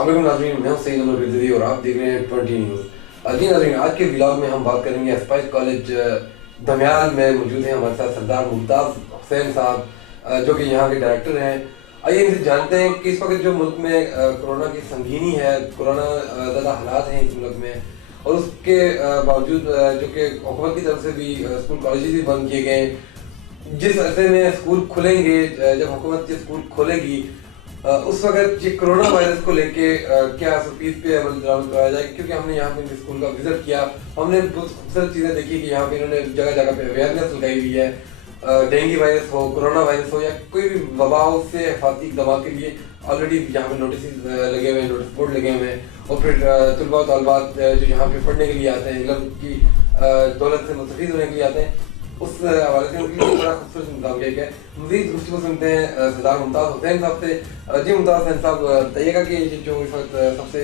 अस्सलाम वालेकुम नाज़रीन, मैं हूं सईद उमर बिरदरी और आप देख रहे हैं 20 न्यूज़। जी नाज़रीन, आज के व्लॉग में हम बात करेंगे स्पाइस कॉलेज दमियाल में मौजूद हैं हमारे साथ सरदार मुमताज़ हुसैन साहब जो कि यहाँ के डायरेक्टर हैं। आइए इनसे जानते हैं कि इस वक्त जो मुल्क में कोरोना की संगीनी है, कोरोना ज़्यादा हालात हैं इस मुल्क में, और उसके बावजूद जो कि हुकूमत की तरफ से भी स्कूल कॉलेज भी बंद किए गए। जिस अरसे में स्कूल खुलेंगे, जब हुकूमत के स्कूल खोलेगी उस वक्त ये कोरोना वायरस को लेके क्या SOPs पे अमल दरामद कराया जाए, क्योंकि हमने यहाँ पे स्कूल का विजिट किया, हमने बहुत खूबसूरत चीज़ें देखी कि यहाँ पे इन्होंने जगह जगह पे अवेयरनेस लगाई हुई है। डेंगू वायरस हो, कोरोना वायरस हो या कोई भी वबा से हिफाजती इक़दाम के लिए ऑलरेडी यहाँ पे नोटिस लगे हुए हैं, नोटिस बोर्ड लगे हुए हैं। और फिर तलबा तलबात जो यहाँ पे पढ़ने के लिए आते हैं, इल्म की दौलत से मुस्तफ़ीद होने के लिए आते हैं, उस हवाले से उनके लिए बड़ा खूबसूरत इंतजाम किया गया है। मज़ीद गुफ्तगू सुनते हैं सरदार मुमताज़ हुसैन साहब से। जी मुमताज़ हुसैन साहब, बताइएगा कि जो इस वक्त सबसे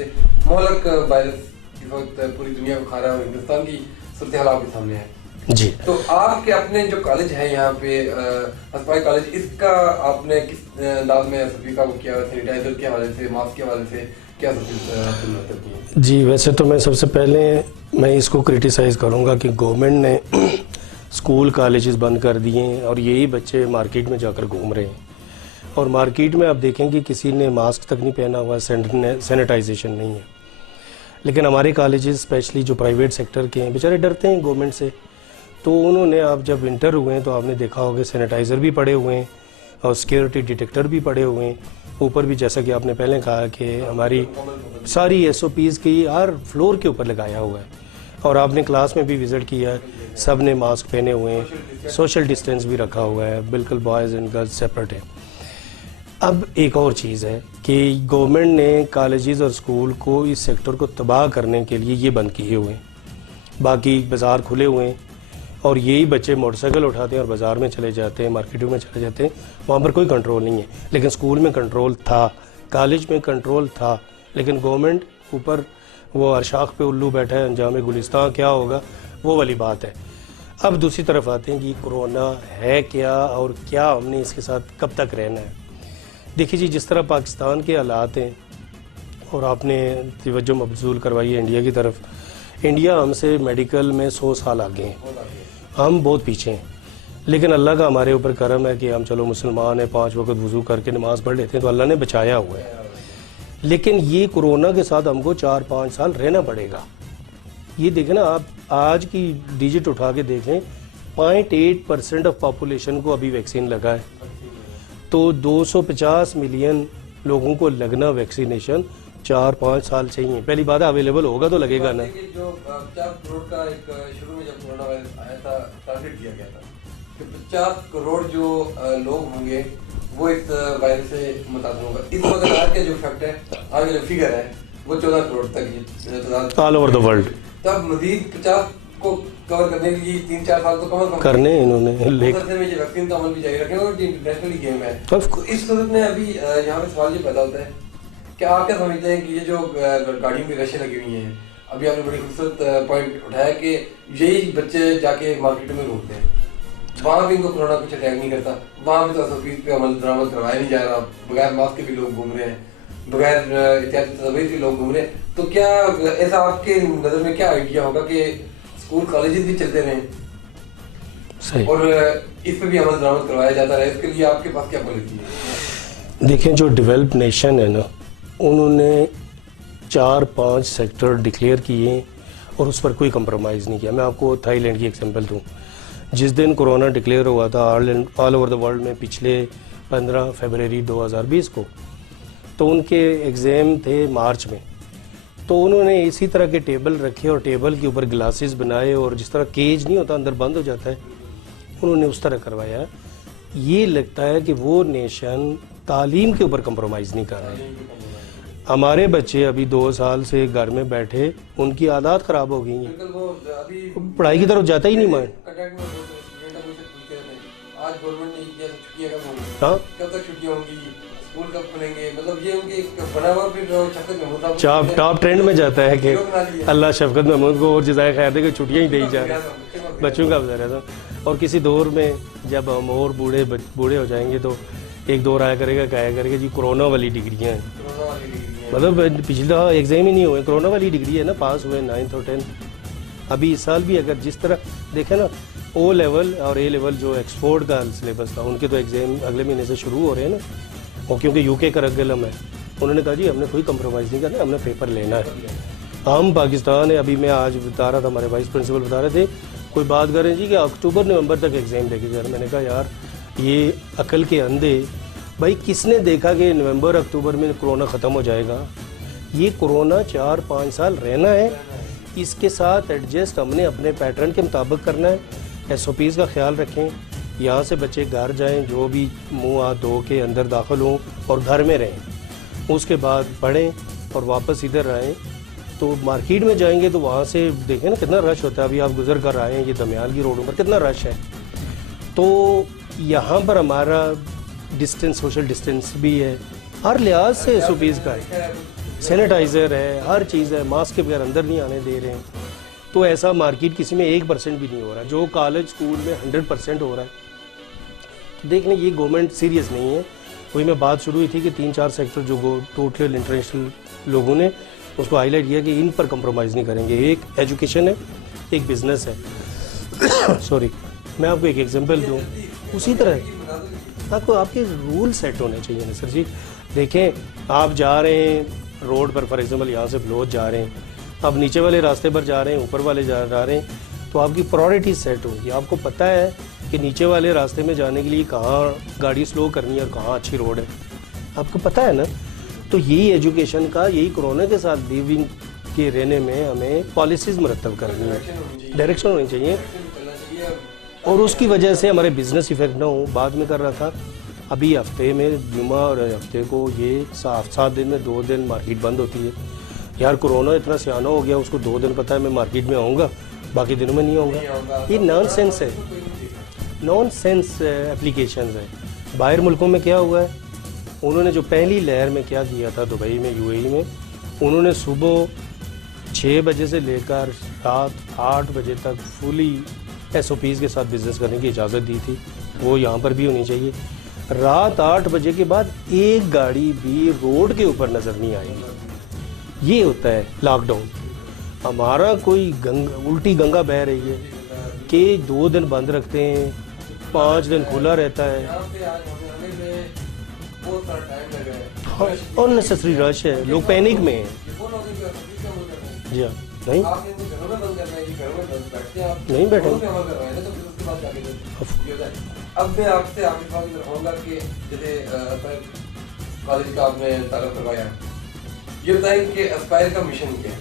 मोहलक वायरस इस वक्त पूरी दुनिया को खा रहा है और हिंदुस्तान की सूरत हाल आपके सामने है जी, तो आपके अपने जो कॉलेज है यहाँ पे स्पाइस कॉलेज, इसका आपने किस अंदाज में SOP का वो किया, सैनिटाइजर के हवाले से, मास्क के हवाले से क्या SOP? जी वैसे तो मैं सबसे पहले मैं इसको क्रिटिसाइज़ करूँगा कि गवर्नमेंट ने स्कूल कॉलेजेस बंद कर दिए हैं और यही बच्चे मार्केट में जाकर घूम रहे हैं। और मार्केट में आप देखेंगे किसी ने मास्क तक नहीं पहना हुआ, सैनिटाइजेशन नहीं है। लेकिन हमारे कॉलेजेस स्पेशली जो प्राइवेट सेक्टर के हैं बेचारे डरते हैं गवर्नमेंट से, तो उन्होंने आप जब इंटर हुए हैं तो आपने देखा होगा सैनिटाइज़र भी पड़े हुए हैं और सिक्योरिटी डिटेक्टर भी पड़े हुए हैं। ऊपर भी जैसा कि आपने पहले कहा कि हमारी सारी SOPs की हर फ्लोर के ऊपर लगाया हुआ है। और आपने क्लास में भी विज़िट किया है, सब ने मास्क पहने हुए हैं, सोशल डिस्टेंस भी रखा हुआ है, बिल्कुल बॉयज़ एंड गर्ल्स सेपरेट है। अब एक और चीज़ है कि गवर्नमेंट ने कॉलेजेस और स्कूल को इस सेक्टर को तबाह करने के लिए ये बंद किए हुए हैं। बाकी बाज़ार खुले हुए हैं और यही बच्चे मोटरसाइकिल उठाते हैं और बाज़ार में चले जाते हैं, मार्केटों में चले जाते हैं, वहाँ पर कोई कंट्रोल नहीं है। लेकिन स्कूल में कंट्रोल था, कॉलेज में कंट्रोल था, लेकिन गवर्नमेंट ऊपर वो अरशाख पे उल्लू बैठा है, अंजाम गुलिस्तान क्या होगा वो वाली बात है। अब दूसरी तरफ आते हैं कि कोरोना है क्या और क्या हमने इसके साथ कब तक रहना है। देखिए जी, जिस तरह पाकिस्तान के हालात हैं और आपने तवज्जो मबज़ूल करवाई है इंडिया की तरफ, इंडिया हमसे मेडिकल में 100 साल आगे हैं, हम बहुत पीछे हैं। लेकिन अल्लाह का हमारे ऊपर करम है कि हम चलो मुसलमान हैं, 5 वक्त वज़ू करके नमाज़ पढ़ लेते हैं, तो अल्लाह ने बचाया हुआ है। लेकिन ये कोरोना के साथ हमको 4-5 साल रहना पड़ेगा। ये देखें ना, आप आज की डिजिट उठा के देखें, 0.8% ऑफ पॉपुलेशन को अभी वैक्सीन लगा है, तो 250 मिलियन लोगों को लगना वैक्सीनेशन 4-5 साल चाहिए। पहली बात है अवेलेबल होगा तो लगेगा ना। जो 50 करोड़ का एक शुरू में जब कोरोना वायरस आया था टारगेट किया गया था कि 50 करोड़ जो लोग होंगे वो इस वायरस से मुतासर होगा। इस वक्त आज के जो फैक्ट है, आज जो फिगर है वो 14 करोड़ तक ऑल ओवर द वर्ल्ड। तब मजीद 50 को कवर करने के लिए 3-4 साल तो कम करने इन्होंने में ये वैक्सीन का अमल भी जारी रखेंगे और इंटरनेशनली गेम है। तो इस सूरत में अभी यहाँ पे सवाल ये पैदा होता है कि आप क्या समझते हैं कि ये जो गाड़ियों की रशें लगी हुई हैं, अभी आपने बड़ी खूबसूरत पॉइंट उठाया कि यही बच्चे जाके मार्केट में घूमते हैं, वहाँ भी इनको कोरोना कुछ अटैक नहीं करता, वहाँ भी तो SOPs पे अमल दरामद करवाया नहीं जा रहा, बगैर मास्क के भी लोग घूम रहे हैं, बगैर एहतियाती तदबीर के लोग घूम रहे हैं। तो क्या ऐसा आपके नज़र में क्या आइडिया होगा कि स्कूल कॉलेजेस भी चलते रहें सही और इस पे भी अमल दरामद करवाया जाता रहे? इसके लिए आपके पास क्या पॉलिसी है? देखें, जो डेवलप नेशन है ना, उन्होंने 4-5 सेक्टर डिक्लेयर किए और उस पर कोई कंप्रोमाइज़ नहीं किया। मैं आपको थाईलैंड की एग्जांपल दूं। जिस दिन कोरोना डिक्लेयर हुआ था ऑल ओवर द वर्ल्ड में पिछले 15 फरवरी 2020 को, तो उनके एग्ज़ाम थे मार्च में, तो उन्होंने इसी तरह के टेबल रखे और टेबल के ऊपर ग्लासेस बनाए और जिस तरह केज नहीं होता अंदर बंद हो जाता है, उन्होंने उस तरह करवाया। ये लगता है कि वो नेशन तालीम के ऊपर कंप्रोमाइज़ नहीं कर रहे। हमारे बच्चे अभी 2 साल से घर में बैठे, उनकी आदत ख़राब हो गई हैं, पढ़ाई की तरफ जाता ही नहीं मन। हाँ, टॉप ट्रेंड में जाता है कि अल्लाह शफकत महमूद को और जज़ाए खैर दे कि छुट्टियाँ ही दी जा रही हैं बच्चों का गुजारा था। और किसी दौर में जब हम और बूढ़े हो जाएंगे तो एक दौर आया करेगा, कहा करेगा जी कोरोना वाली डिग्रियाँ हैं। की डिग्री है। मतलब पिछला एग्जाम ही नहीं हुए, कोरोना वाली डिग्री है ना, पास हुए 9th और 10th। अभी इस साल भी अगर जिस तरह देखें ना, ओ लेवल और ए लेवल जो एक्सपोर्ट का सिलेबस था, उनके तो एग्जाम अगले महीने से शुरू हो रहे हैं ना। और क्योंकि यूके करगलम है, उन्होंने कहा जी हमने कोई कंप्रोमाइज़ नहीं करना, हमने पेपर लेना है। हम पाकिस्तान है, अभी मैं आज बता रहा था, हमारे वाइस प्रिंसिपल बता रहे थे, कोई बात कर रहे हैं जी कि अक्टूबर नवंबर तक एग्ज़ाम लेके जा रहे। मैंने कहा यार ये अकल के अंधे, भाई किसने देखा कि नवंबर अक्टूबर में कोरोना ख़त्म हो जाएगा? ये कोरोना 4-5 साल रहना है, इसके साथ एडजस्ट हमने अपने पैटर्न के मुताबिक करना है। SOPs का ख्याल रखें, यहाँ से बच्चे घर जाएं, जो भी मुंह हाथ धो के अंदर दाखिल हों और घर में रहें, उसके बाद पढ़ें और वापस इधर आएँ। तो मार्केट में जाएंगे तो वहाँ से देखें ना कितना रश होता है। अभी आप गुजर कर आए हैं, ये दमियाल की रोडों पर कितना रश है। तो यहाँ पर हमारा डिस्टेंस, सोशल डिस्टेंस भी है, हर लिहाज से SOPs का है, सैनिटाइज़र है, हर चीज़ है, मास्क के बगैर अंदर नहीं आने दे रहे हैं। तो ऐसा मार्केट किसी में 1% भी नहीं हो रहा, जो कॉलेज स्कूल में 100% हो रहा है। तो देख लें ये गवर्नमेंट सीरियस नहीं है। वही मैं बात शुरू हुई थी कि 3-4 सेक्टर जो टोटल इंटरनेशनल लोगों ने उसको हाईलाइट किया कि इन पर कंप्रोमाइज़ नहीं करेंगे। एक एजुकेशन है, एक बिज़नेस है। सॉरी, मैं आपको एक एग्जांपल दूं, उसी तरह आपको आपके रूल सेट होने चाहिए ना सर जी। देखें आप जा रहे हैं रोड पर, फॉर एग्जांपल यहाँ से बलोच जा रहे हैं, आप नीचे वाले रास्ते पर जा रहे हैं, ऊपर वाले जा रहे हैं, तो आपकी प्रायोरिटी सेट होगी। आपको पता है कि नीचे वाले रास्ते में जाने के लिए कहाँ गाड़ी स्लो करनी है और कहाँ अच्छी रोड है, आपको पता है ना। तो यही एजुकेशन का, यही कोरोना के साथ लिविंग के रहने में हमें पॉलिसीज़ मुरतब करनी है, डायरेक्शन होनी चाहिए, और उसकी वजह से हमारे बिजनेस इफेक्ट ना हो। बाद में कर रहा था, अभी हफ्ते में जुमा और हफ्ते को ये 7 दिन में 2 दिन मार्केट बंद होती है। यार कोरोना इतना सियाना हो गया, उसको 2 दिन पता है मैं मार्केट में आऊँगा, बाकी दिनों में नहीं आऊँगा। ये नॉनसेंस है, नॉनसेंस एप्लीकेशन है। बाहर मुल्कों में क्या हुआ है, उन्होंने जो पहली लहर में क्या किया था दुबई में, UAE में, उन्होंने सुबह 6 बजे से लेकर रात 8 बजे तक फुली SOPs के साथ बिज़नेस करने की इजाज़त दी थी। वो यहाँ पर भी होनी चाहिए। रात 8 बजे के बाद एक गाड़ी भी रोड के ऊपर नज़र नहीं आएगी। ये होता है लॉकडाउन। हमारा कोई उल्टी गंगा बह रही है कि 2 दिन बंद रखते हैं, 5 दिन खुला रहता है। अननेसेसरी रश है, लोग पैनिक में हैं। जी हाँ, नहीं नहीं बैठे। अब मैं आपसे आगे रहूँगा कि जैसे कॉलेज का आपने ताल्लुक करवाया, ये बताएं कि एस्पायर का मिशन क्या है?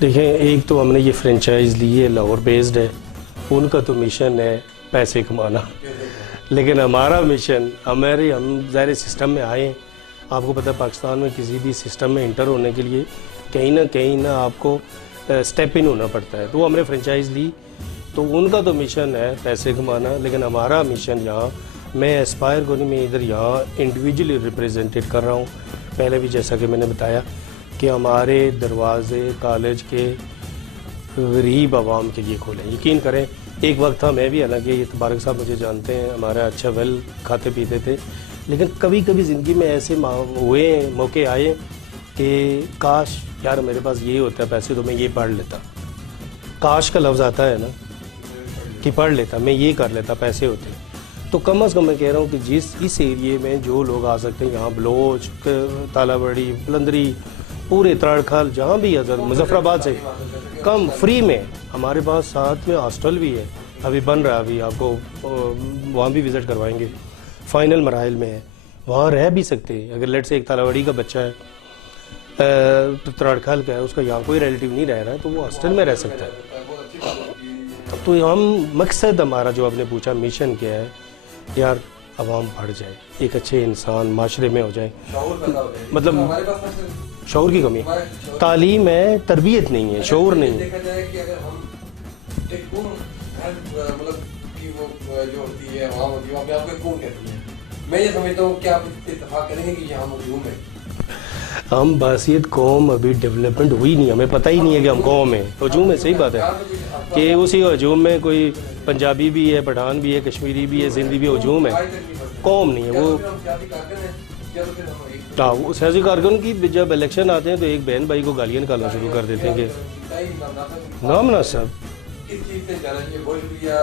देखें, एक तो हमने ये फ्रेंचाइज ली है, लाहौर बेस्ड है, उनका तो मिशन है पैसे कमाना, लेकिन हमारा मिशन, हम ज़ाहिर सिस्टम में आए हैं। आपको पता है पाकिस्तान में किसी भी सिस्टम में इंटर होने के लिए कहीं ना आपको स्टेप इन होना पड़ता है। तो हमने फ्रेंचाइज ली, तो उनका तो मिशन है पैसे कमाना, लेकिन हमारा मिशन यहाँ, मैं एस्पायर को नहीं, मैं इधर यहाँ इंडिविजुअली रिप्रेजेंटेड कर रहा हूँ। पहले भी जैसा कि मैंने बताया कि हमारे दरवाजे कॉलेज के गरीब आवाम के लिए खोलें। यकीन करें, एक वक्त था, मैं भी, हालांकि ये तबारक साहब मुझे जानते हैं, हमारा अच्छा वेल खाते पीते थे, लेकिन कभी कभी ज़िंदगी में ऐसे हुए मौके आए कि काश यार मेरे पास ये होता है पैसे तो मैं ये पढ़ लेता। काश का लफ्ज़ आता है ना कि पढ़ लेता, मैं ये कर लेता, पैसे होते। तो कम अज़ कम मैं कह रहा हूँ कि जिस इस एरिए में जो लोग आ सकते हैं, यहाँ बलोच, तालाबड़ी, बुलंदरी, पूरे त्राड़खाल, जहाँ भी अगर मुजफ्फराबाद से कम फ्री में, हमारे पास साथ में हॉस्टल भी है, अभी बन रहा है, अभी आपको वहाँ भी विज़िट करवाएंगे, फाइनल मराहल में है, वहाँ रह भी सकते हैं। अगर लेट से एक तालाबड़ी का बच्चा है, त्राड़खाल का है, उसका यहाँ कोई रिलेटिव नहीं रह रहा है, तो वो हॉस्टल में रह सकता है। तो हम मकसद हमारा जो आपने पूछा मिशन क्या है, यार अवाम पढ़ जाए, एक अच्छे इंसान माशरे में हो जाए। मतलब शऊर की कमी है, तालीम है, तरबियत नहीं है, शऊर नहीं है। देखा जाए कि अगर हम एक कौम मतलब कि वो जो होती है वहाँ होती है, वहाँ पे आपको कौन कहती है, मैं ये समझता हूँ कि आप इत्तेफाक करेंगे कि यहाँ मजलूम है। हम बासियत कौम अभी डेवलपमेंट हुई नहीं, हमें पता ही नहीं है कि हम कौम है, हजूम है। सही बात है कि उसी हजूम में कोई पंजाबी भी है, पठान भी है, कश्मीरी भी है, सिंधी भी, हजूम है, कौम नहीं है वो। सियासी कारकुन की जब इलेक्शन आते हैं तो एक बहन भाई को गालियाँ निकालना शुरू कर देते हैं कि नाम ना सब। इस चीज से जाना चाहिए। बहुत शुक्रिया।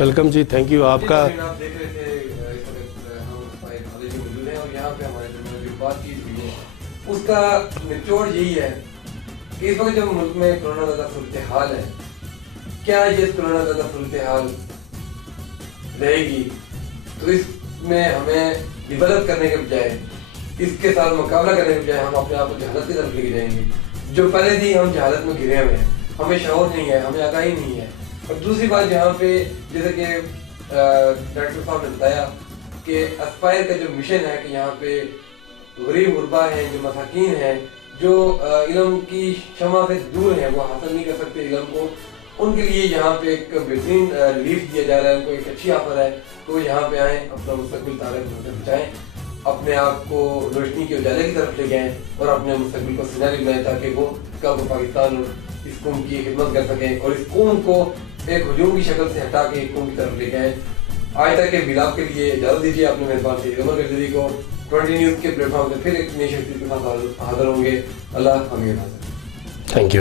वेलकम जी, थैंक यू आपका। आप देख रहे थे इस वक्त हम कॉलेज में मौजूद हैं और यहाँ पे हमारे दरमियान जो बातचीत हुई है उसका निचोड़ यही है कि इस वक्त जब मुल्क में कोरोना ज़्यादा सूरत हाल है, क्या ये कोरोना ज़्यादा सूरत हाल रहेगी तो इसमें हमें डिवेलप करने के बजाय, इसके साथ मुकाबला करने के बजाय हम अपने आप को जहालत की तरफ लेके जाएंगे। जो पहले थी हम जहालत में घिरे हुए हैं, हमें शऊर नहीं है, हमें आगाही नहीं है। और दूसरी बात यहाँ पे जैसे कि डॉक्टर साहब ने बताया कि एस्पायर का जो मिशन है कि यहाँ पे गरीब गुरबा हैं, जो मसाकीन हैं, जो इल्म की शमा से दूर हैं, वो हासिल नहीं कर सकते इल्म को, उनके लिए यहाँ पे एक बेहतरीन रिलीफ दिया जा रहा है। उनको एक अच्छी ऑफर है तो यहाँ पे आएँ, अपना मुस्तकबिल तारीख बचाएँ, अपने आप को रोशनी के उजाले की तरफ ले जाएँ और अपने मुस्तकबिल को सिनारी बनाएं ताकि वो कब पाकिस्तान इस कौम की खिदमत कर सकें और इस कौम को एक हजूम की शक्ल से हटा के एक कौम की तरफ ले जाएँ। आज तक के मिलाप के लिए इजाज़त दीजिए। अपने मेहरबान से उमर गजरी को 20 न्यूज़ के प्लेटफॉर्म से फिर एक नई शख्सियत के साथ हाजिर होंगे। अल्लाह हमें। Thank you.